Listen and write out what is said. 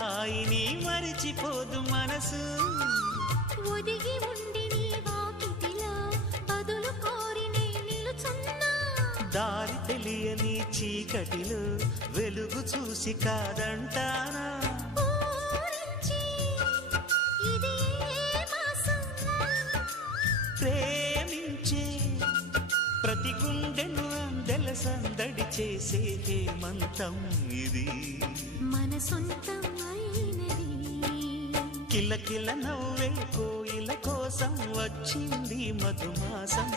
హాయిని మరిచిపోదు మనసు. ఒదిగి ఉండి నీ వాకిటిలో బదులు కోరి నే నిలుచున్నా. దారి తెలియని చీకటిలో వెలుగు చూసి కాదంటానా. ప్రేమించే ప్రతి గుండెను అందెల సందడి చేసే హేమంతం ఇది. మన సొంతం అయినది. కిలకిల నవ్వే కోయిల కోసం వచ్చింది మధుమాసం.